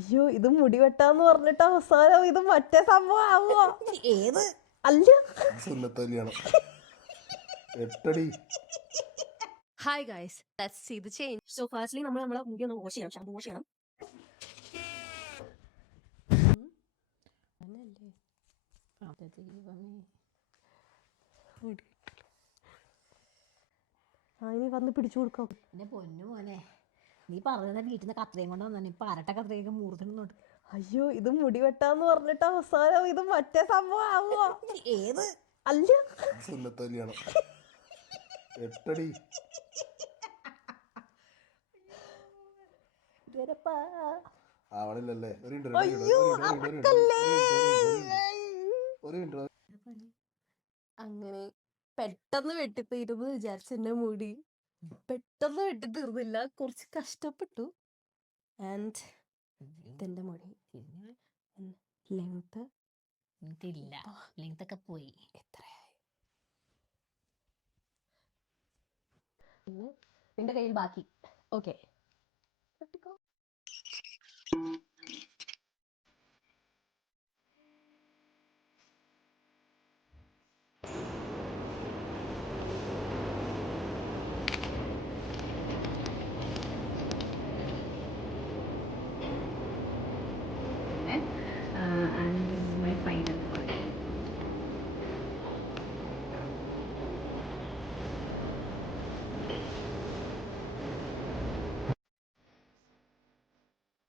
അയ്യോ ഇത് മുടി വെട്ടാന്ന് പറഞ്ഞിട്ട് അവസാനം ഇത് മറ്റേ സംഭവം ആവോ? ഏത് അല്ല സുന്നത്തല്ലിയാണ് 8 അടി. Hi guys, let's see the change. So firstly, നമ്മളെ മുടി ഒന്ന് വാഷ് ചെയ്യണം, ഷാമ്പു വാഷ് ചെയ്യണം. ഇനി വന്ന് പിടിച്ചു കൊടുക്കാം. എന്റെ പൊന്നു മോനെ, നീ പറഞ്ഞ വീട്ടിൽ നിന്ന് കത്രയും കൊണ്ട് വന്നെ. ഇപ്പൊ അരട്ട കത്രയൊക്കെ മൂർത്തിനുണ്ട്. അയ്യോ ഇത് മുടി വെട്ടാന്ന് പറഞ്ഞിട്ട് അവസാനം ഇത് മറ്റേ സംഭവം ആവോ? ഏത് അല്ല സുന്നത്തല്ലിയാണ് 8 അടി. ആവണില്ലല്ലേ? ഒരു അങ്ങനെ പെട്ടെന്ന് വെട്ടിത്തീരുന്നു വിചാരിച്ച എന്റെ മുടി പെട്ടെന്ന് വെട്ടിത്തീർന്നില്ല, കുറച്ച് കഷ്ടപ്പെട്ടു. ആൻഡ് ഇതെന്റെ മുടി ലെങ്ത് ഇല്ല, ലെങ്ത് ഒക്കെ പോയി. എത്രയായി? നിന്റെ കയ്യിൽ ബാക്കി. ഓക്കെ,